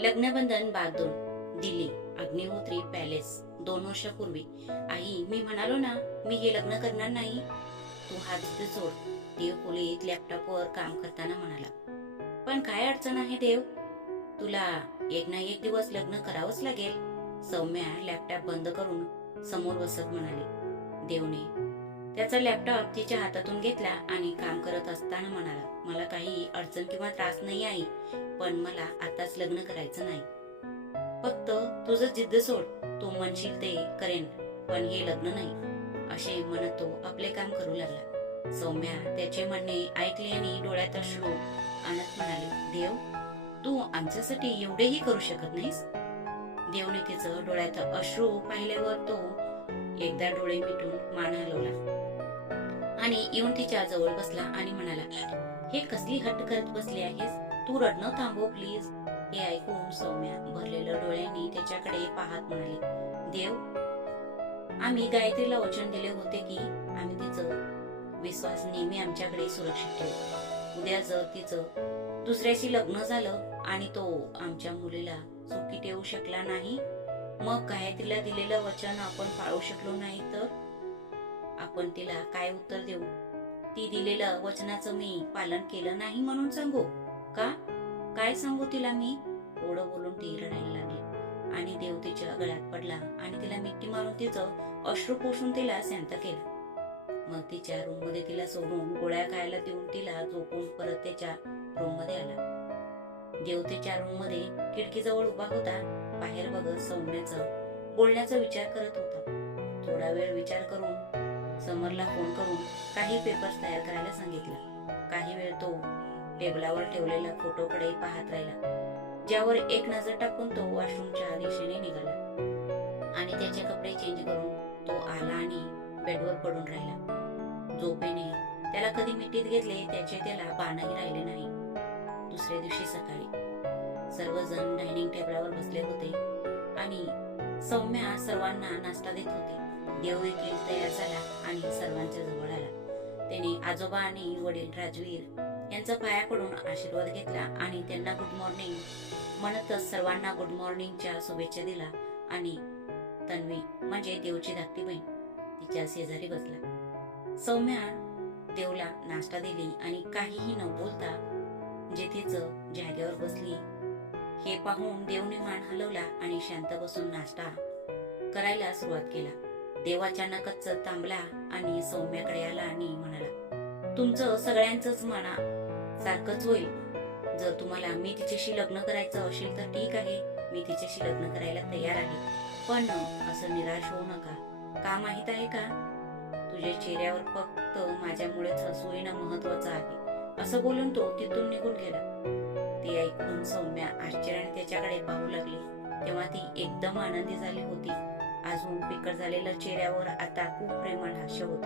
लग्नबंधन भाग दिल्ली अग्निहोत्री पॅलेस दोन वर्षापूर्वी. आई मी म्हणालो ना मी हे लग्न करणार नाही. तू हात जिथे सोड देव खोलीत लॅपटॉपवर काम करताना म्हणाला. पण काय अडचण आहे देव? तुला एक ना एक दिवस लग्न करावंच लागेल. सौम्या लॅपटॉप बंद करून समोर बसत म्हणाली. देवने त्याचा लॅपटॉप तिच्या हातातून घेतला आणि काम करत असताना म्हणाला मला काही अडचण किंवा त्रास नाही आहे पण मला आताच लग्न करायचं नाही. फक्त तुझं जिद्द सोड तू म्हणशील ते करेन पण हे लग्न नाही. असे म्हणत तो आपले काम करू लागला. सौम्या त्याचे म्हणणे ऐकले आणि डोळ्यात अश्रू आणत म्हणाले देव तू आमच्यासाठी एवढेही करू शकत नाहीस? देवने तिचं डोळ्यात अश्रू पाहिल्यावर तो एकदा डोळे मिटून मान हलवला. आणि येऊन तिच्या जवळ बसला आणि म्हणाला हे कसली हट्ट करत बसली आहेस? तू रडणं थांबव प्लीज हे ऐकून सौम्या भरलेल्या डोळ्यांनी त्याच्याकडे पाहत म्हणाली देव आम्ही गायत्रीला वचन दिले होते की आम्ही तिचं विश्वास नेहमी आमच्याकडे सुरक्षित ठेवू. उद्या जर तिचं दुसऱ्याशी लग्न झालं आणि तो आमच्या मुलीला सुखी ठेवू शकला नाही मग गायत्रीला दिलेलं वचन आपण पाळू शकलो नाही तर? आपण तिला काय उत्तर देऊ? ती दिलेलं वचनाचं मी पालन केलं नाही म्हणून सांगू का? काय सांगू तिला मी? एवढं बोलून ती रडायला लागली. आणि देव तिच्या गळ्यात पडला आणि तिला मिठी मारून तिचं अश्रू पोषून तिला शांत केलं. मग तिच्या रूममध्ये तिला सोडून गोळ्या खायला देऊन तिला झोपून परत त्याच्या रूममध्ये आला. देव त्याच्या रूममध्ये खिडकीजवळ उभा होता. बाहेर बघत सौम्याचं बोलण्याचा विचार करत होता. थोडा वेळ विचार करून समरला फोन करून काही पेपर्स तयार करायला सांगितला. काही वेळ तो टेबलावर ठेवलेल्या फोटोकडे पाहत राहिला. ज्यावर एक नजर टाकून तो वॉशरूमच्या दिशेने निघाला. आणि त्याचे कपडे चेंज करून तो आला आणि बेडवर पडून राहिला. झोपेने त्याला कधी मिठीत घेतले त्याचे त्याला पानही राहिले नाही. दुसऱ्या दिवशी सकाळी सर्वजण डायनिंग टेबलावर बसले होते आणि सौम्या सर्वांना नाश्ता देत होती. देव देखील तयार झाला. आणि सर्वांच्या जवळ आला. त्याने आजोबा आणि वडील राजवीर यांचा पायाकडून आशीर्वाद घेतला आणि त्यांना गुड मॉर्निंग म्हणतच सर्वांना गुड मॉर्निंगच्या शुभेच्छा दिला आणि तन्वी म्हणजे देवची धाकटी बहीण तिच्या शेजारी बसला. सौम्या देवला नाश्ता दिली आणि काहीही न बोलता जे तिचं जागेवर बसली. हे पाहून देवने मान हलवला आणि शांत बसून नाश्ता करायला सुरुवात केला. देव अचानकच थांबला आणि सौम्याकडे आला आणि म्हणाला तुमचं सगळ्यांचंच म्हणा सारखंच होईल. जर तुम्हाला मी तिच्याशी लग्न करायचं असेल तर ठीक आहे मी तिच्याशी लग्न करायला तयार आहे. पण असं निराश होऊ नका. का माहीत आहे का? तुझ्या चेहऱ्यावर फक्त माझ्यामुळेच हसू येणं महत्वाचं आहे. असं बोलून तो तिथून निघून गेला. ते ऐकून सौम्या आश्चर्याने त्याच्याकडे पाहू लागली. तेव्हा ती एकदम आनंदी झाली होती. अजून पिकट झालेल्या चेहऱ्यावर आता खूप प्रेमळ हास्य होत.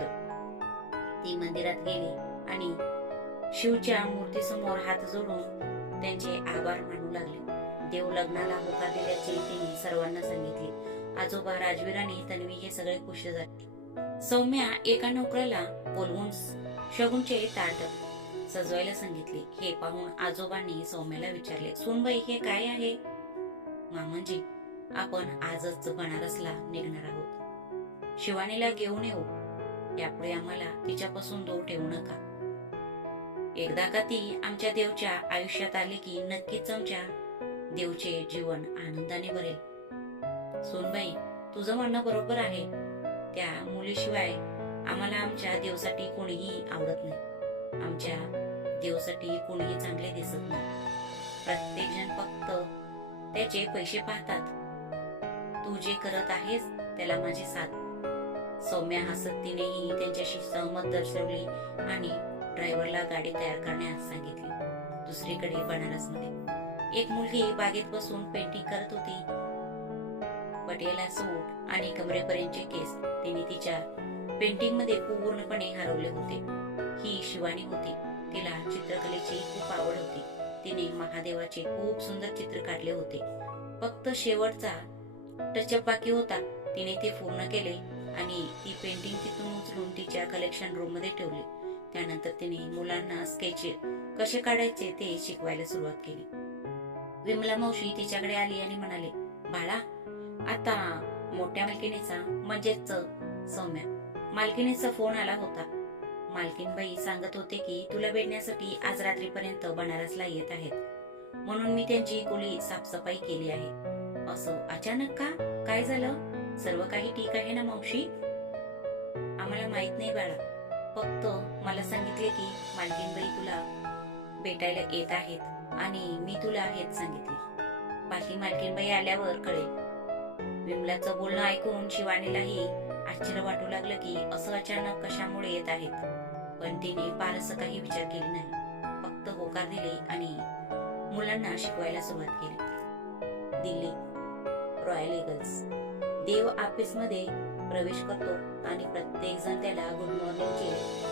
ती मंदिरात गेली आणि शिवच्या मूर्तीसमोर हात जोडून त्यांचे आभार मानू लागले. देव लग्नाला होकार दिल्याचे तिने सर्वांना सांगितले आजोबा राजवीराने तन्वी हे सगळे खुश झाले. सौम्या एका नोकऱ्याला बोलवून शगुनचे ताट सजवायला सांगितले. हे पाहून आजोबांनी सौम्याला विचारले सोनबाई हे काय आहे? मामनजी आपण आजच बनारसला निघणार आहोत. शिवानीला घेऊन येऊ. यापुढे आम्हाला तिच्यापासून दूर ठेवू नका. एकदा का ती आमच्या देवच्या आयुष्यात आली की नक्कीच आमच्या देवचे जीवन आनंदाने भरेल. सोनबाई तुझं म्हणणं बरोबर आहे. त्या मुलीशिवाय आम्हाला आमच्या देवसाठी कोणीही आवडत नाही. आमच्या देवसाठी कोणीही चांगले दिसत नाही. प्रत्येक जण फक्त त्याचे पैसे पाहतात. तू जे करत आहेस त्याला माझी साथ. सौम्या हसत तिनेही त्यांच्याशी सहमत दर्शवली आणि ड्रायव्हरला गाडी तयार करण्यास सांगितली. दुसरीकडे बनारसमध्ये एक मुलगी बागेत बसून पेंटिंग करत होती. पटेला सूट आणि कमरेपर्यंतचे केस तिने तिच्या पेंटिंगमध्ये पूर्णपणे हरवले होते. ही शिवानी होती. तिला चित्रकलेची खूप आवड होती. तिने महादेवाचे खूप सुंदर चित्र काढले होते. फक्त शेवटचा टचअप बाकी होता. तिने ते पूर्ण केले आणि ती पेंटिंग तिथून उचलून तिच्या कलेक्शन रूममध्ये ठेवली. त्यानंतर तिने मुलांना स्केच कसे काढायचे ते शिकवायला सुरुवात केली. विमला मावशी तिच्याकडे आली आणि म्हणाले बाळा आता मोठ्या मालकिनीचा म्हणजेच सौम्या मालकिनीचा फोन आला होता. मालकीनबाई सांगत होते की तुला भेटण्यासाठी आज रात्रीपर्यंत बनारसला येत आहेत. म्हणून मी त्यांची खोली साफसफाई केली आहे. असं अचानक का? काय झालं? सर्व काही ठीक आहे ना मावशी? आम्हाला माहीत नाही बाळा. फक्त मला सांगितले की मालकीनबाई तुला भेटायला येत आहेत आणि मी तुला हेच सांगितले. बाकी मालकीनबाई आल्यावर कळेल. विमलाचं बोलणं ऐकून शिवानीलाही आश्चर्य वाटू लागलं की असं अचानक कशामुळे येत आहेत. पण तिने फारसं काही विचार केले नाही. फक्त होकार दिले आणि मुलांना शिकवायला सुरुवात केली. दिल्ली. रॉयल इगल्स देव ऑफिसमध्ये प्रवेश करतो आणि प्रत्येक जण त्याला गुड मॉर्निंगची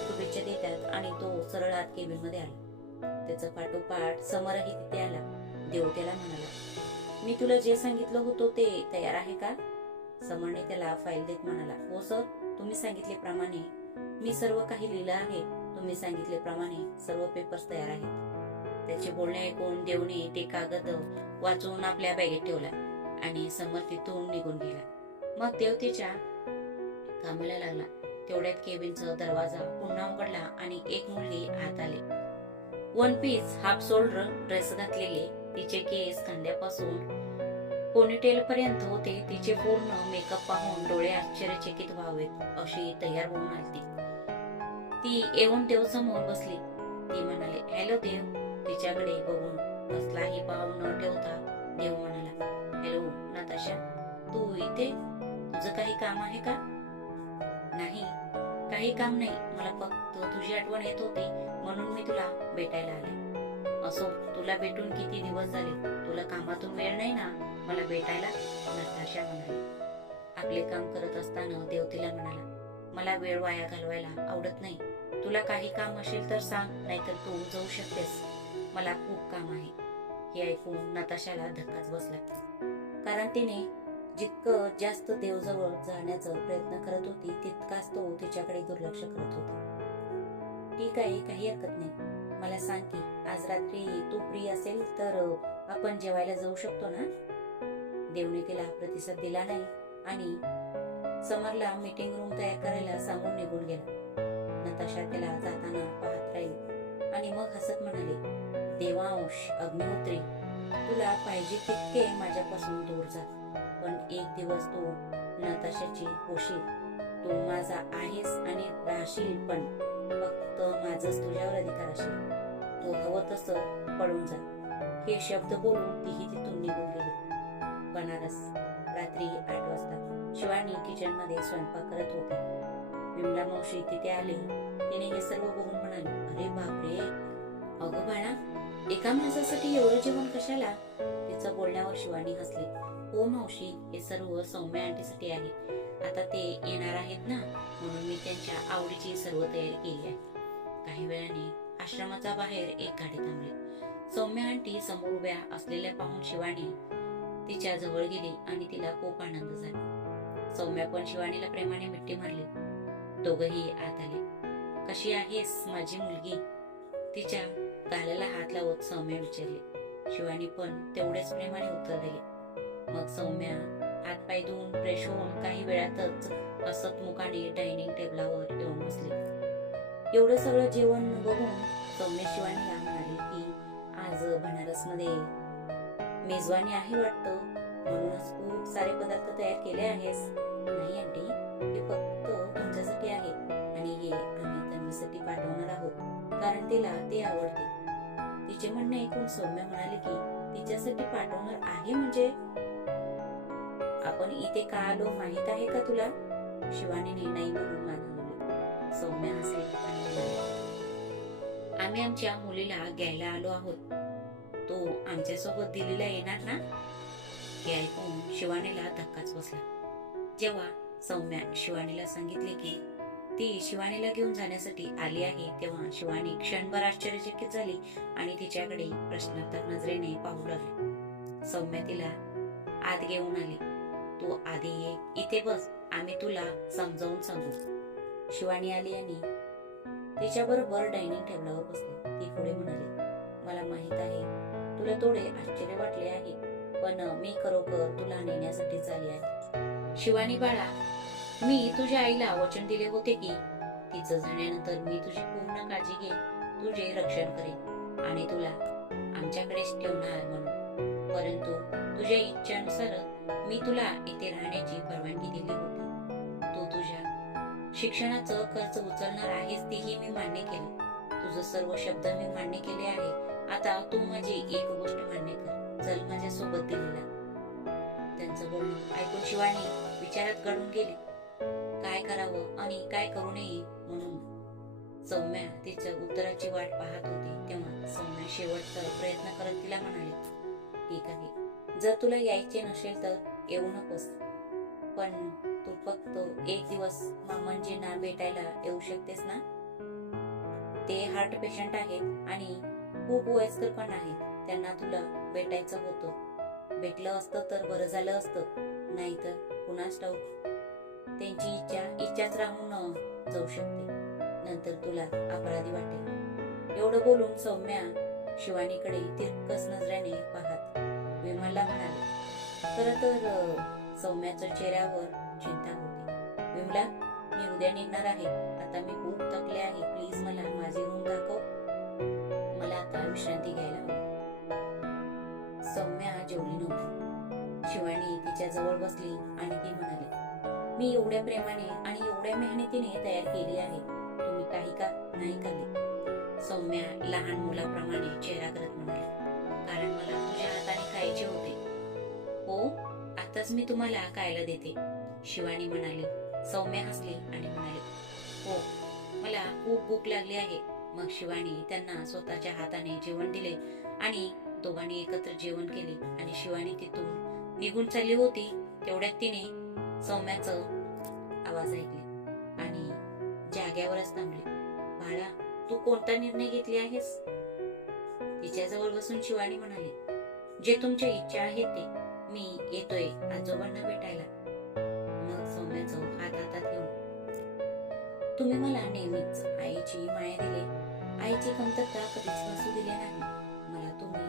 शुभेच्छा देतात आणि तो सरळ आत केबिनमध्ये आला. त्याचं पाठोपाठ समरही तिथे आला. देव त्याला म्हणाला मी तुला जे सांगितलं होतं ते तयार आहे का? समरने त्याला फाईल देत म्हणाला हो सर तुम्ही सांगितल्याप्रमाणे मी सर्व काही लिहिलं आहे. तुम्ही सांगितल्याप्रमाणे सर्व पेपर्स तयार आहेत. त्याचे बोलणे ऐकून देवने ते कागद वाचून आपल्या बॅगेत ठेवला. आणि समर्थ तिथून निघून गेला. मग देव तिच्या कामाला लागला. तेवढ्यात केबिनचा दरवाजा पुन्हा उघडला आणि एक मुलगी आत आली. One piece half shoulder dress घातलेले तिचे केस खांद्यापासून पोनीटेल पर्यंत होते तिचे पूर्ण मेकअप पाहून डोळे आश्चर्यचकित व्हावेत अशी तयार होऊन आली ती येऊन देव समोर बसली. ती म्हणाले हॅलो देव. तिच्याकडे बघून कसलाही भाव न ठेवता देव म्हणाला हॅलो नाताशा. तू इथे? तुझं काही काम आहे का? नाही. काही काम नाही. मला फक्त तुझी आठवण येत होती म्हणून मी तुला भेटायला आले. असो तुला भेटून किती दिवस झाले? तुला कामातून वेळ नाही ना? मला भेटायला? नताशा म्हणाली. आपले काम करत असताना देव तिला म्हणाला मला वेळ वाया घालवायला आवडत नाही. तुला काही काम असेल तर सांग नाहीतर तू जाऊ शकतेस. मला खूप काम आहे. हे ऐकून नताशाला धक्काच बसला. कारण तिने जितकं जास्त देवजवळ जाण्याचा प्रयत्न करत होती तितकाच तो तिच्याकडे दुर्लक्ष करत होता. ठीक आहे काही हरकत नाही. मला सांग की आज रात्री तू फ्री असेल तर आपण जेवायला जाऊ शकतो ना? देवने तिला प्रतिसाद दिला नाही आणि समरला मीटिंग रूम तयार करायला सांगून निघून गेला. नताशा त्याला जाताना पाहत राहील आणि मग हसत म्हणाले देवांश अग्निहोत्री तुला पाहिजे तितके माझ्यापासून दूर जा. पण एक दिवस तू नताशाची होशील. तू माझा आहेस आणि राहशील पण. फक्त माझंच तुझ्यावर अधिकार असेल. तू हवं तसं पळून जा. हे शब्द बोलून तीही तिथून निघून गेली. बनारस रात्री आठ वाजता. शिवानी किचनमध्ये स्वयंपाक करत होती. विमला मावशी तिथे आली. तिने हे सर्व बघून म्हणाली अरे बापरे! अगं बाळा एका माणसासाठी एवढं जेवण कशाला? तिचं बोलण्यावर शिवानी हसले. हो मावशी हे सर्व सौम्य आंटीसाठी आहे. आता ते येणार आहेत ना? म्हणून मी त्यांच्या आवडीची सर्व तयारी केली आहे. काही वेळाने आश्रमाचा बाहेर एक गाडी थांबली. सौम्य आंटी समोर उभ्या असलेल्या पाहून शिवानी तिच्या जवळ गेली आणि तिला खूप आनंद झाला. सौम्या पण शिवानीला प्रेमाने मिठी मारली. दोघही आत आले. कशी आहेस माझी मुलगी? तिच्या गालाला हात लावत सौम्या विचारले. शिवानी पण तेवढेच प्रेमाने उत्तर दिले. मग सौम्या हात पाय धुवून फ्रेश होऊन काही वेळातच हसत मुखाने डायनिंग टेबलावर येऊन बसले. एवढं सगळं जेवण बघून सौम्य शिवानीला म्हणाली की आज बनारसमध्ये मेजवानी आहे वाटतं. म्हणूनच खूप सारे पदार्थ तयार केले आहेस. नाही आंटी हे फक्त तुमच्यासाठी आहे आणि हे आम्ही तन्वीसाठी पाठवणार आहोत. कारण तिला ते आवडते. तिचे म्हणणे ऐकून सौम्य म्हणाले की तिच्यासाठी पाठवणार आहे म्हणजे? आपण इथे का आलो माहीत आहे का तुला? शिवानीने नाही म्हणून मान हलवली सौम्य आणि आम्ही आमच्या मुलीला घ्यायला आलो आहोत. तो आमच्यासोबत दिल्लीला येणार ना? हे ऐकून शिवानीला धक्काच बसला. जेव्हा सौम्या शिवानीला सांगितले की ती शिवानीला घेऊन जाण्यासाठी आली आहे. तेव्हा शिवानी क्षणभर आश्चर्यचकित झाली आणि तिच्याकडे प्रश्नार्थक नजरेने पाहू लागली. सौम्य तिला आत घेऊन आली. तू आधी ये. इथे बस. आम्ही तुला समजावून सांगू. शिवानी आली आणि तिच्याबरोबर डायनिंग टेबलावर बसली. ती पुढे म्हणाली मला माहीत आहे तुला थोडे आश्चर्य वाटले आहे पण मी खरोखर तुला नेण्यासाठीच आली आहे. शिवानी बाळा मी तुझ्या आईला वचन दिले होते की तिचं जाण्यानंतर मी तुझी पूर्ण काळजी घेईन तुझे रक्षण करेन आणि तुला आमच्याकडेच ठेवणार म्हणून. परंतु तुझ्या इच्छेनुसार मी तुला इथे राहण्याची परवानगी दिली होती. तू तुझ्या शिक्षणाचं खर्च उचलणार आहेस तेही मी मान्य केलं. तुझं सर्व शब्द मी मान्य केले आहे. आता तू माझी एक गोष्ट मान्य कर. चल माझ्यासोबत दिलेला. त्यांचं बोलणं ऐकून शिवानी विचारात घडून गेली. करावं आणि काय करू नये म्हणून सौम्या तिच्या उत्तराची वाट पाहत होती. तेव्हा सौम्या शेवटचा प्रयत्न करत तिला म्हणाले ठीक आहे. जर तुला यायचे नसेल तर येऊ नकोस. पण तू फक्त एक दिवस मामांजींना म्हणजे भेटायला येऊ शकतेस ना? ते हार्ट पेशंट आहेत आणि खूप वयस्कर पण आहेत. त्यांना तुला भेटायचं होतं. भेटलं असतं तर बरं झालं असतं. नाहीतर कुणाच ठाऊक त्यांची इच्छा इच्छाच राहून जाऊ शकते. नंतर तुला अपराधी वाटेल. एवढं बोलून सौम्या शिवानीकडे तिरकस नजरेने पाहत विमलला म्हणाले खरं तर सौम्याच्या चेहऱ्यावर चिंता होती. विमला मी उद्या निघणार आहे. आता मी खूप थकले आहे. प्लीज मला माझी रूम दाखव. मला आता विश्रांती घ्यायला हवी. सौम्या जेवली नव्हती. शिवानी तिच्या जवळ बसली आणि ती म्हणाली मी एवढ्या प्रेमाने आणि एवढ्या मेहनतीने तयार केली आहे. तुम्ही काही का नाही करले सौम्या लहान मुलाप्रमाणे चेहरा करत म्हणाली. कारण मला तुझ्या हाताने खायचे होते. हो आताच मी तुम्हाला खायला देते. शिवानी म्हणाली. सौम्या हसली आणि म्हणाली हो मला खूप भूक लागली आहे. मग शिवानी त्यांना स्वतःच्या हाताने जेवण दिले आणि दोघांनी एकत्र जेवण केले आणि शिवानी तिथून निघून चालली होती. तेवढ्यात तिने सौम्याचं आवाज ऐकले. आणि जाग्यावरच थांबले. बाळा तू कोणता निर्णय घेतली आहेस? तिच्याजवळ बसून शिवानी म्हणाले जे तुमच्या इच्छा आहे ते. मी येतोय आजोबांना भेटायला. मग सौम्याचं हात हातात घेऊन तुम्ही मला नेहमीच आईची माया दिली. आईची कमतरता कधीच भासू दिली नाही. मला तुम्ही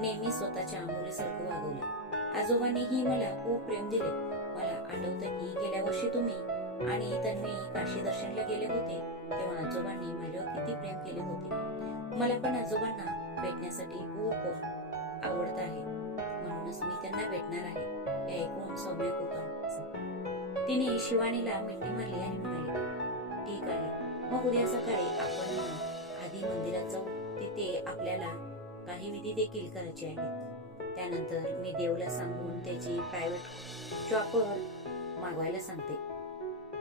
नेहमी स्वतःच्या मुलीसारखं वागवलं. आजोबांनीही मला खूप प्रेम दिले. आठवतं की गेल्या वर्षी तुम्ही आणि तन्वी काशी दर्शनला गेले होते तेव्हा आजोबांनी माझ्यावर किती प्रेम केले होते. मला पण आजोबांना भेटण्यासाठी खूप आवडत आहे. म्हणूनच मी त्यांना भेटणार आहे हे ऐकून सौम्य खूप तिने शिवानीला मिठी मारली आणि म्हणाली ठीक आहे मग उद्या सकाळी आपण आधी मंदिरात जाऊ. तिथे आपल्याला काही विधी देखील करायचे आहेत. त्यानंतर मी देवला सांगून त्याची प्रायव्हेट चॉपर मागवायला सांगते.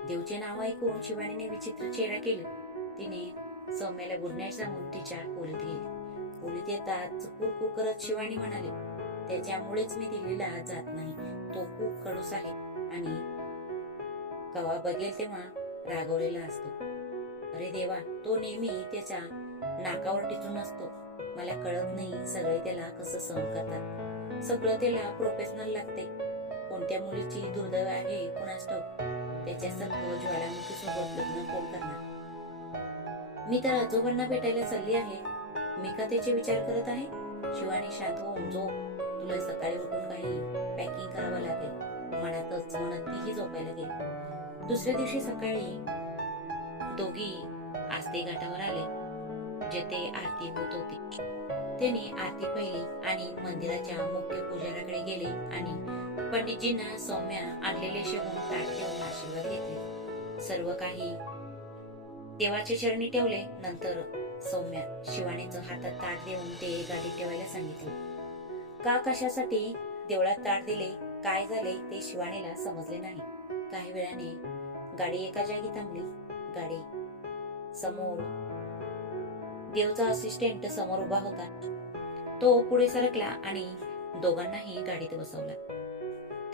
देवचे नाव ऐकून शिवानीने विचित्र चेहरा केला. तिने सौम्याला गुड नाईट सांगून तिच्या खोलीत गेली. खोलीत येताच कुरकू करत शिवानी म्हणाले त्याच्यामुळेच मी दिल्लीला जात नाही. तो खूप कडूस आहे आणि कवा बघेल तेव्हा रागवलेला असतो. अरे देवा तो नेहमी त्याच्या नाकावर टिचून असतो. मला कळत नाही सगळे त्याला कसं सहन करतात. सगळं त्याला प्रोफेशनल लागते. कोणत्या मुलीची दुर्दैव आहे कुणास ठाऊक त्याच्यासारखं ज्वालामुखी सोबत लग्न कोण करणार? मी तर आजोबांना भेटायला चालली आहे. मी का त्याचे विचार करत आहे? शिवानी शांत होऊन झोप. तुला सकाळी उठून काही पॅकिंग करावं लागेल. मनातच म्हणत तीही झोपायला गेली दुसऱ्या दिवशी सकाळी दोघी आस्ते घाटावर आले जेथे आरती होत होती. त्यांनी आरती पाहिली आणि मंदिराच्या मुख्य पुजाऱ्याकडे गेले आणि पंडितजींना सौम्या आणलेले शिवून ताट ठेवून आशीर्वाद घेतले. सर्व काही देवाच्या चरणी ठेवले. नंतर सौम्या शिवानेचं हातात ताट देऊन ते गाडीत ठेवायला सांगितले. का कशासाठी देवळात ताट दिले? काय झाले? ते शिवानीला समजले नाही. काही वेळाने गाडी एका जागी थांबली. गाडी समोर देवचा असिस्टंट समोर उभा होता. तो पुढे सरकला आणि दोघांनाही गाडीत बसवला.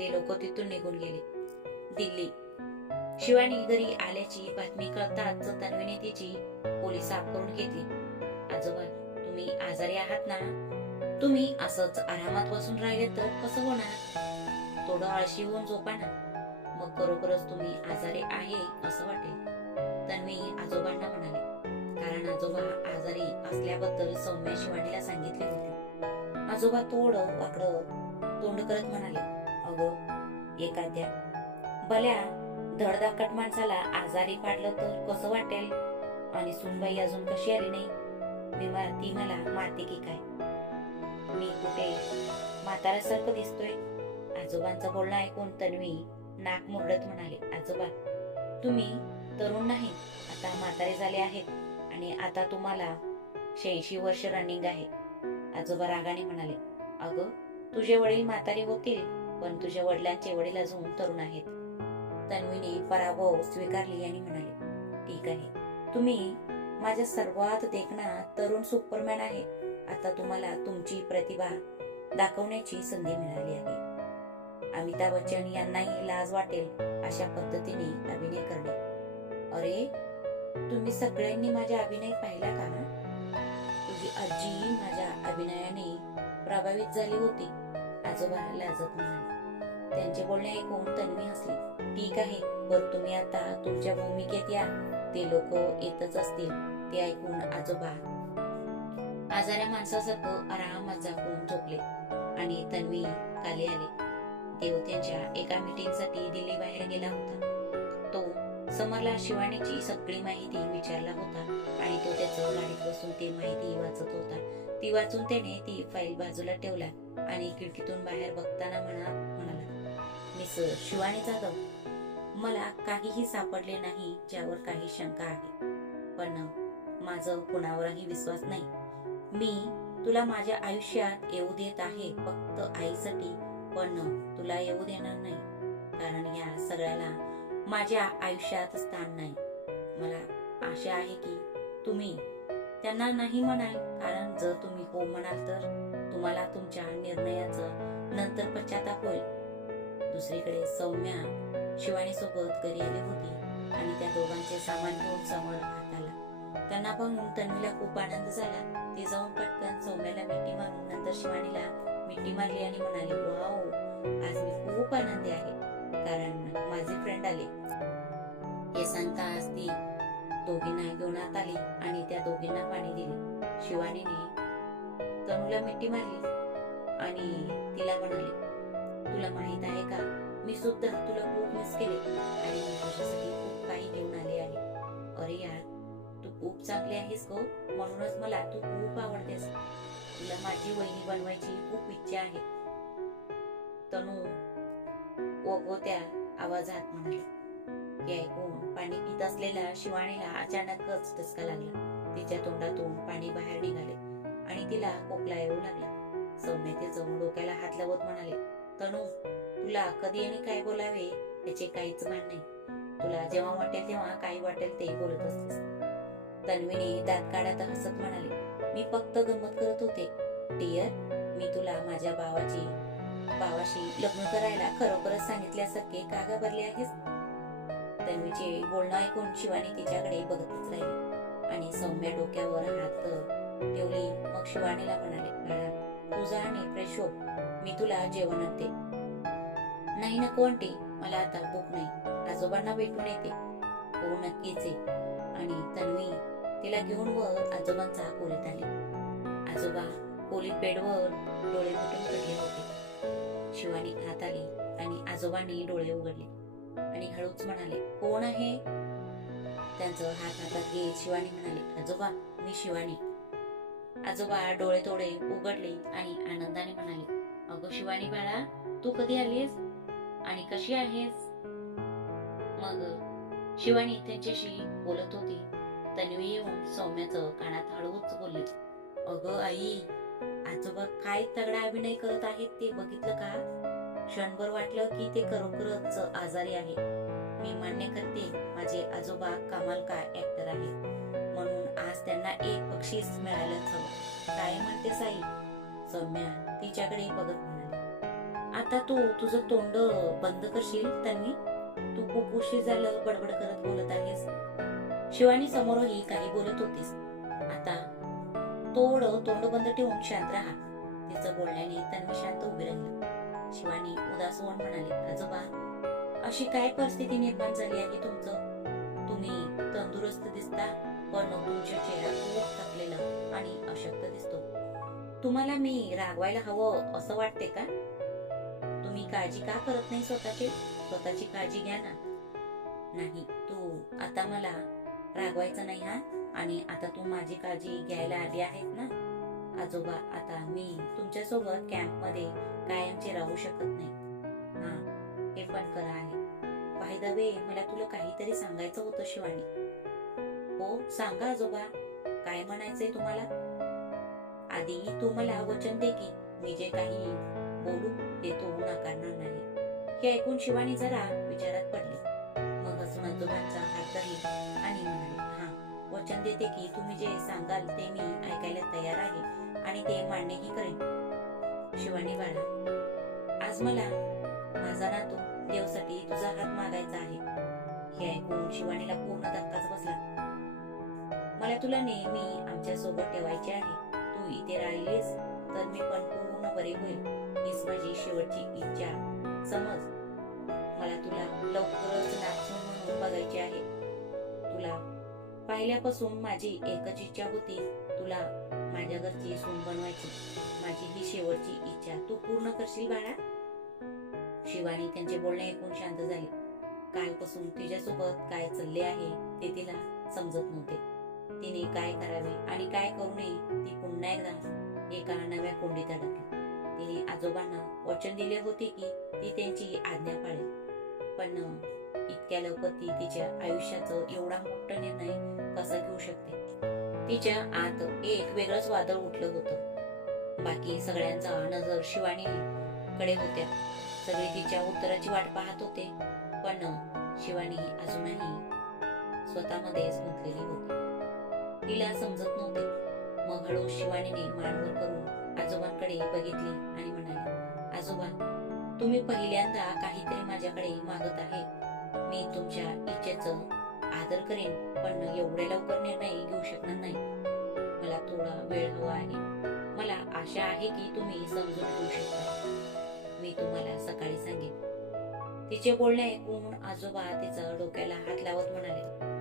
ते लोक तिथून निघून गेले. दिल्ली. शिवानी घरी आल्याची बातमी कळताच तन्वीने तिची पोलीस साफ करून घेतली आजोबा तुम्ही आजारी आहात ना? तुम्ही असंच आरामात बसून राहिले तर कसं होणार? थोडं आळशी होऊन झोपा ना. मग खरोखरच तुम्ही आजारी आहे असं वाटेल. तन्वी आजोबांना म्हणाले. कारण आजोबा आजारी असल्याबद्दल सौम्य शिवानीला सांगितले होते. आजोबा थोडं वाकडं तोंड करत म्हणाले. अगं. एखाद्या भल्या धडधाकट माणसाला आजारी पाडलं तर कसं वाटेल? आणि सुनबाई अजून कशी आली नाही? मी ती मला मारते की काय? मी कुठे म्हाताऱ्यासारखं दिसतोय? आजोबांचं बोलणं ऐकून तन्वी नाक मुरडत म्हणाले आजोबा तुम्ही तरुण नाही. आता म्हातारे झाले आहेत आणि आता तुम्हाला शहाऐंशी वर्ष रनिंग आहे. आजोबा रागाने म्हणाले अगं तुझे वडील म्हातारे होतील पण तुझ्या वडिलांचे वडील अजून तरुण आहेत. तन्वीने पराभव स्वीकारली आणि म्हणाले ठीक आहे. तुम्ही माझ्या सर्वात देखणा तरुण सुपरमॅन आहे. आता तुम्हाला तुमची प्रतिभा दाखवण्याची संधी मिळाली आहे. अमिताभ बच्चन यांनाही लाज वाटेल अशा पद्धतीने अभिनय करणे. अरे तुम्ही सगळ्यांनी माझा अभिनय पाहिला का तुझी आजी माझ्या अभिनयाने प्रभावित झाली होती. आजोबा लाजत म्हणाले. त्यांचे बोलणे ऐकून तन्वी हसली. ठीक आहे पण तुम्ही आता तुमच्या भूमिकेत या. ते लोक येतच असतील ते ऐकून आजोबा. आजाऱ्या माणसासारखं आरामात झाकून झोपले आणि तन्वी खाली आले. देव त्यांच्या एका मीटिंगसाठी दिल्ली बाहेर गेला होता. तो समरला शिवानीची सगळी माहिती विचारला होता आणि तो त्याचं गाडीत बसून ती माहिती वाचत होता. ती वाचून त्याने ती फाईल बाजूला ठेवला आणि खिडकीतून बाहेर बघताना म्हणा म्हणाला मिस शिवानी जाधव मला काहीही सापडले नाही ज्यावर काही शंका आहे. पण माझं कुणावरही विश्वास नाही. मी तुला माझ्या आयुष्यात येऊ देत आहे फक्त आईसाठी पण तुला येऊ देणार नाही. कारण या सगळ्याला माझ्या आयुष्यात स्थान नाही. मला आशा आहे की तुम्ही. त्यांना नाही म्हणाल कारण जर तुम्ही हो म्हणाल तर तुम्हाला तुमच्या निर्णयाचं नंतर पश्चाताप होईल. दुसरीकडे सौम्या शिवानी सोबत घरी आली होती आणि त्या दोघांचे सामान घेऊन समोर हात आला. त्यांना पाहून तन्वीला खूप आनंद झाला. ती जाऊन पटकन सौम्याला मिठी मारून नंतर शिवानीला मिठी मारली आणि म्हणाली वाव आज मी खूप आनंदी आहे कारण माझे फ्रेंड आले. हे सांगताच ती दोघींना घेऊन आत आली आणि त्या दोघींना पाणी दिले. शिवानीने तनूला मिठी मारली आणि तिला म्हणाले तुला माहीत आहे का मी सुद्धा तुला खूप मिस केले आणि मी तुझ्यासाठी खूप काही घेऊन आले आहे. अरे यार तू खूप चांगली आहेस गो म्हणूनच मला तू खूप आवडतेस. तुला माझी वहिनी बनवायची खूप इच्छा आहे. तनू ओगोत्या आवाजात म्हणाले हे ऐकून पाणी पित असलेल्या शिवाणीला अचानकच टचका लागला. तिच्या तोंडातून पाणी बाहेर निघाले आणि तिला खोकला येऊ लागला. सौम्य जाऊन डोक्याला हात लावत म्हणाले तनू तुला कधी आणि काय बोलावे याचे काहीच भान नाही. तुला जेव्हा वाटेल तेव्हा काही वाटेल ते बोलत असतेस. तन्वीने दात काढत हसत म्हणाले मी फक्त गंमत करत होते. डिअर मी तुला माझ्या भावाची भावाशी लग्न करायला खरोखरच सांगितल्यासारखे का घाबरले आहेस? तन्वीचे बोलणं ऐकून शिवानी तिच्याकडे बघतच राहिली. आणि सौम्या डोक्यावर हात ठेवली. मग शिवानीला म्हणाले बाळा तुझा आणि फ्रेश हो मी तुला जेवण आणते नाही नको आंटी मला आता भूक नाही. आजोबांना भेटून येते. हो नक्कीच आहे आणि तन्वी तिला घेऊन वर आजोबांचा खोलीत आले. आजोबा खोलीत बेडवर डोळे मिटून पडले होते. शिवानी आत आली आणि आजोबांनी डोळे उघडले. आणि हळूच म्हणाले कोण आहे त्यांचं हात हातात घेत शिवानी म्हणाले आजोबा मी शिवानी. आजोबा डोळे तोडे उघडले आणि आनंदाने म्हणाले अगं शिवानी बाळा तू कधी आलीस आणि कशी आहेस? मग शिवानी त्यांच्याशी बोलत होती. तन्वी येऊन सौम्याचं कानात हळूच बोलली अगं आई आजोबा काय तगडा अभिनय करत आहेत ते बघितलं का? क्षणभर वाटलं की ते खरोखरच आजारी आहे. मी मान्य करते माझे आजोबा कमाल का ऍक्टर आहे म्हणून आज त्यांना एक बक्षीस मिळालंच हवं काय म्हणते साई? सौम्या तिच्याकडे बघत म्हणाली. आता तू तुझं तोंड बंद करशील त्यांनी? तू खूप उशीर झालं बडबड करत बोलत आहेस. शिवानी समोरही काही बोलत होतीस. आता तोड तोंड बंद ठेवून शांत राहा. तिचं बोलण्याने तन्वी शांत उभी राहिली. शिवानी उदास होऊन म्हणाले आजोबा अशी काय परिस्थिती निर्माण झाली आहे तुमचं? तुम्ही तंदुरुस्त दिसता पण तुमचा चेहरा खूप थकलेला आणि अशक्त दिसतो. तुम्हाला मी रागवायला हवं असं वाटते का? तुम्ही काळजी का करत नाही स्वतःची? स्वतःची काळजी घ्या ना. नाही तू आता मला रागवायचं नाही हा? आणि आता तू माझी काळजी घ्यायला आली आहेस ना? आजोबा आता मी तुमच्यासोबत कॅम्पमध्ये कायमचे राहू शकत नाही. हा हे पण करा आहे. बाय द वे मला तुला काहीतरी सांगायचं होतं शिवानी. हो सांगा आजोबा काय म्हणायचंय तुम्हाला? आधी तू मला वचन दे की मी जे काही बोलू ते तू नाकारणार नाही. हे ऐकून शिवानी जरा विचारात पडली. मग हसून आजोबांचा हात धरली आणि म्हणाली हा वचन देते की तुम्ही जे सांगाल ते मी ऐकायला तयार आहे. आणि ते मान्यही करेन. शिवानी बाळा आज मला माझा नातू देवसाठी तुझा हात मागायचा आहे. हे ऐकून शिवानीला पूर्ण धक्काच बसला. मला तुला नेहमी आमच्यासोबत ठेवायचे आहे. तू इथे राहिलीस तर मी पण पूर्ण बरे होईल. हीच माझी शेवटची इच्छा. समज मला तुला लवकरच नाचून म्हणून बघायचे आहे. तुला पाहिल्यापासून माझी एकच इच्छा होती. तुला माझ्या घरची सून बनवायची. माझी ही शेवटची इच्छा. तू पूर्ण करशील बाळा? शिवानी त्यांचे बोलणे ऐकून शांत झाली. कालपासून तिच्यासोबत काय चालले आहे ते तिला समजत नव्हते. तिने काय करावे आणि काय करू नये ती पुन्हा एकदा एका नव्या कोंडीत अडकली. तिने आजोबांना वचन दिले होते की ती त्यांची आज्ञा पाळेल. पण इतक्या लवकर ती तिच्या आयुष्याचं एवढा मोठा निर्णय कसा घेऊ शकते? तिच्या आत एक वेगळंच वादळ उठलं होतं. बाकी सगळ्यांचा नजर शिवानी कडे होत्या. सगळे तिच्या उत्तराची वाट पाहत होते पण शिवानी अजूनही स्वतःमध्येच गुंतलेली होती. तिला समजत नव्हते. मग हळू शिवानीने मांडवर करून आजोबांकडे बघितली आणि म्हणाली आजोबा तुम्ही पहिल्यांदा काहीतरी माझ्याकडे मागत आहे. मी तुमच्या इच्छेचं आदर करेन पण एवढ्या लवकर निर्णय घेऊ शकणार नाही. मला थोडा वेळ हवा आहे. मला आशा आहे की तुम्ही समजून घेऊ शकता. मी तुम्हाला सकाळी सांगेन. तिचे बोलणे ऐकून आजोबा तिचा डोक्याला हात लावत म्हणाले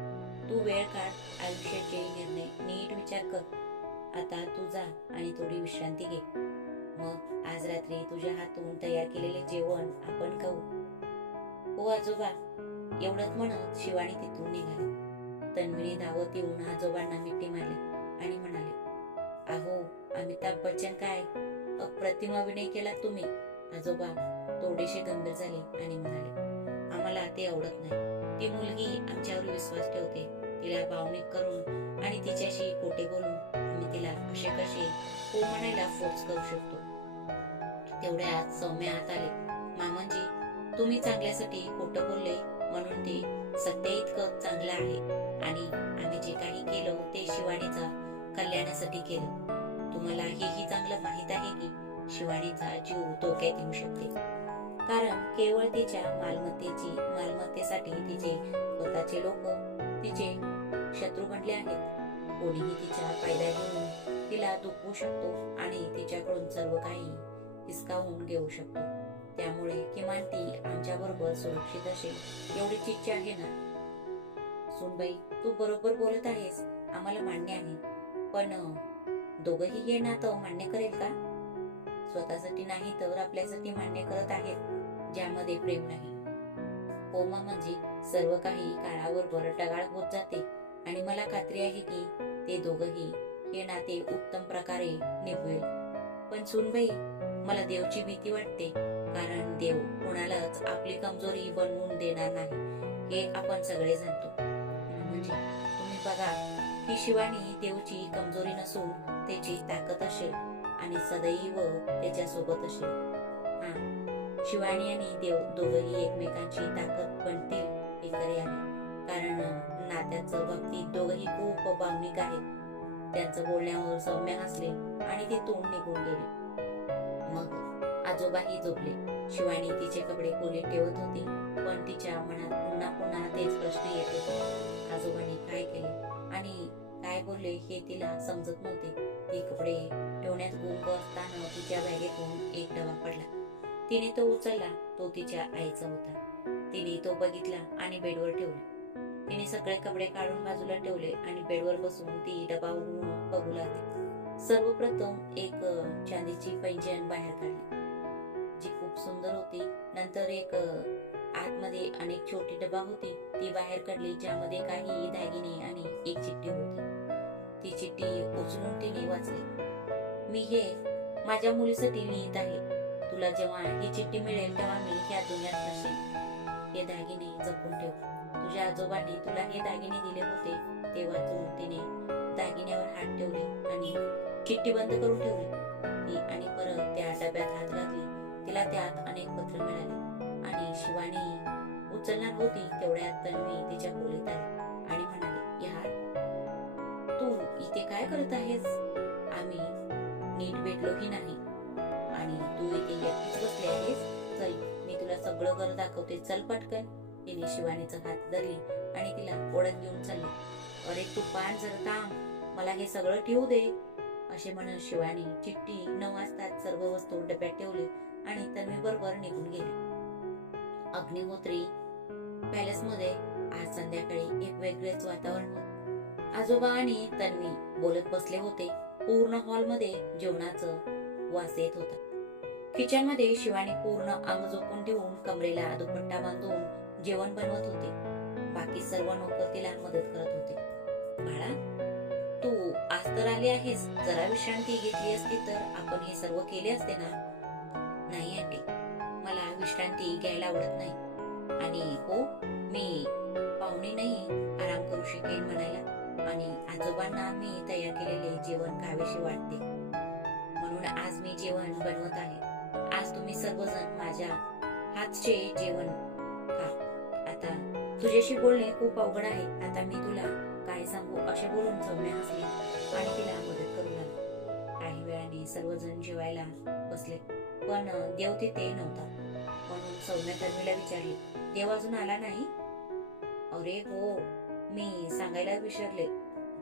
तू वेळ काढ आयुष्याचे निर्णय नीट विचार कर. आता तू जा आणि थोडी विश्रांती घे. मग आज रात्री तुझ्या हातून तयार केलेले जेवण आपण खाऊ. हो आजोबा. एवढंच म्हणत शिवानी तिथून निघाली. तन्वीने धावत येऊन आजोबांना मिठी मारली आणि म्हणाले अहो अमिताभ बच्चन काय? अप्रतिम अभिनय केला तुम्ही. आजोबा थोडेसे गंभीर झाले आणि म्हणाले आम्हाला ते आवडत नाही. ती मुलगी आमच्यावर विश्वास ठेवते. तिला भावनिक करून आणि तिच्याशी खोटे बोलून आम्ही तिला कसे कसे हो म्हणायला फोर्स करू शकतो. तेवढ्यात सौम्य आत आले. मामांजी तुम्ही चांगल्यासाठी खोटं बोलले म्हणून ते सत्य इतकं चांगलं आहे. आणि आम्ही जे काही केलं ते शिवानीचा कल्याणासाठी केलं. तुम्हाला हेही चांगलं माहीत आहे की शिवानीचा जीव धोक्यात येऊ शकते. कारण केवळ तिच्या मालमत्तेची मालमत्तेसाठी तिचे स्वतःचे लोक तिचे शत्रू बनले आहेत. कोणीही तिचा फायदा घेऊन तिला दुखवू शकतो आणि तिच्याकडून सर्व काही हिसकावून घेऊ शकतो. त्यामुळे किमान ती आमच्या बरोबर सुरक्षित असेल एवढीच इच्छा आहे ना? सुनबाई तू बरोबर बोलत आहेस आम्हाला मान्य आहे. पण दोघही हे नातं मान्य करेल का? स्वतःसाठी नाही तर आपल्यासाठी मान्य करत आहेत ज्यामध्ये प्रेम नाही. कोमा म्हणजे सर्व काही काळाबरोबर टगाळ होत जाते आणि मला खात्री आहे की ते दोघही हे नाते उत्तम प्रकारे निभवेल. पण सुनबाई मला देवची भीती वाटते. कारण देव कोणालाच आपली कमजोरी बनवून देणार नाही. हे आपण सगळे जाणतो. म्हणजे तुम्ही बघा ही शिवानी देवची कमजोरी नसून त्याची ताकद असेल आणि सदैव त्याच्या सोबत असेल. हा शिवानी आणि देव दोघही एकमेकांची ताकद बनतील हे खरे आहे. कारण नात्याचं बाबतीत दोघही खूप भावनिक आहेत. त्यांचं बोलण्यावर सौम्य हसले आणि ते तोंड निघून गेले. मग आजोबाही झोपले. शिवानी तिचे कपडे खोलीत ठेवत होती पण तिच्या मनात पुन्हा पुन्हा तेच प्रश्न येत होते. आजोबांनी काय केले? आणि काय बोलले हे तिला समजत नव्हते. ती कपडे ठेवण्यात गुंग असताना तिच्या बॅगेतून एक डबा पडला. तिने तो उचलला तो तिच्या आईचा होता. तिने तो बघितला आणि बेडवर ठेवला. तिने सगळे कपडे काढून बाजूला ठेवले आणि बेडवर बसून ती डबा उघडून बघू लागली. सर्वप्रथम एक चांदीची पैंजण बाहेर काढली. खूप सुंदर होती. नंतर एक आतमध्ये अनेक छोटी डबा होती. ती बाहेर काढली ज्यामध्ये काही दागिने आणि एक चिठ्ठी होती. ती चिठ्ठी उचलून तिने वाचली. मी हे माझ्या मुलीसाठी लिहित आहे. तुला जेव्हा ही चिठ्ठी मिळेल तेव्हा मी ह्या दुनियात नसेल हे दागिने जपून ठेव. तुझ्या आजोबांनी तुला हे दागिने दिले होते. तेव्हा तू तिने दागिन्यावर हात ठेवले आणि चिठ्ठी बंद करून ठेवली. ती आणि परत त्या डब्यात हात घातली. तिला त्यात अनेक पत्र मिळाले. आणि शिवानी उचलणार होती तेवढ्यात तन्वी तिच्या खोलीत आली आणि म्हणाली यार तू इथे काय करत आहेस? आम्ही नीट भेटलोही नाही. आणि तू इथे एकटीच बसली आहेस? चल मी तुला सगळं घर दाखवते. चल पटकन. तिने शिवानीचा हात धरली आणि तिला ओढत घेऊन चालली. अरे तू पान जर थांब मला हे सगळं ठेवू दे. असे म्हणून शिवानी चिठ्ठी न वाजताच सर्व वस्तू डब्यात ठेवली. आणि तन्वी बरोबर निघून गेली. अग्निहोत्री पॅलेस मध्ये आज संध्याकाळी एक वेगळेच वातावरण होत. आजोबा आणि तन्वी बोलत बसले होते. पूर्ण हॉलमध्ये जेवणाचं वास येत होता. किचनमध्ये शिवानी पूर्ण अंग झोपून ठेवून कमरेला दुपट्टा बांधून जेवण बनवत होते. बाकी सर्व नोकर तिला मदत करत होते. बाळा तू आज तर आली आहेस. जरा विश्रांती घेतली असती तर आपण हे सर्व केले असते ना? नाही आंटी मला विश्रांती घ्यायला आवडत नाही. आणि हो मी पाहुणे नाही आराम करू शकेन म्हणायला. आणि आजोबांना मी तयार केलेले जेवण खावेशी वाटते. म्हणून आज मी जेवण बनवत आहे. आज तुम्ही सर्वजण माझ्या हातचे जेवण खा. आता तुझ्याशी बोलणे खूप अवघड आहे. आता मी तुला काय सांगू असे बोलून सौम्या हसली आणि तिला मदत करू लागली. काही वेळाने सर्वजण जेवायला बसले. पण देव तिथे नव्हता. म्हणून सौम्या विचारले विचारली देव अजून आला नाही? अरे हो मी सांगायला विसरले.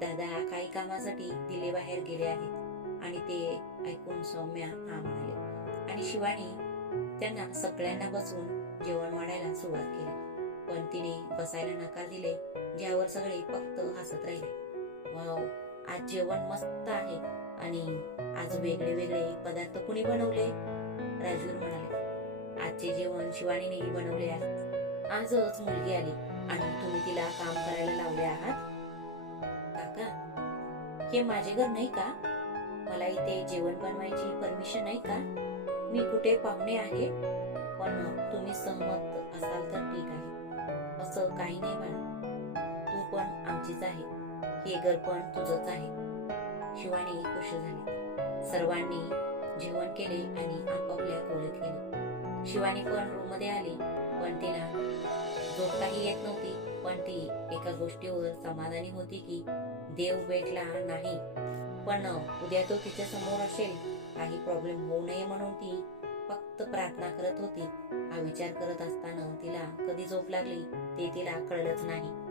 दादा काही कामासाठी दिले बाहेर गेले आहेत. आणि ते ऐकून सौम्या हा म्हणाले. आणि शिवानी त्यांना सगळ्यांना बसून जेवण वाढायला सुरुवात केली. पण तिने बसायला नकार दिले ज्यावर सगळे फक्त हसत राहिले. वाव आज जेवण मस्त आहे आणि आज वेगळे वेगळे पदार्थ कुणी बनवले? राजवीर म्हणाले आजचे जेवण शिवानीनेही बनवले आहे. आजच मुलगी आली आणि तुम्ही तिला काम करायला लावले आहात? काका हे माझे घर नाही का? मला इथे जेवण बनवायची परमिशन नाही का? मी कुठे पाहुणे आहे? पण तुम्ही सहमत असाल तर ठीक आहे. असं काही नाही बाळा. तू पण आमचीच आहे. हे घर पण तुझंच आहे. शिवानी खुश झाली. सर्वांनी जेवण केले आणि आपापल्या खोलीत गेले शिवानी पण रूममध्ये आली पण तिला झोप काही येत नव्हती पण ती एका गोष्टीवर समाधानी होती की देव भेटला नाही. पण उद्या तो तिच्या समोर असेल काही प्रॉब्लेम होऊ नये म्हणून ती फक्त प्रार्थना करत होती. हा विचार करत असताना तिला कधी झोप लागली ते तिला कळलंच नाही.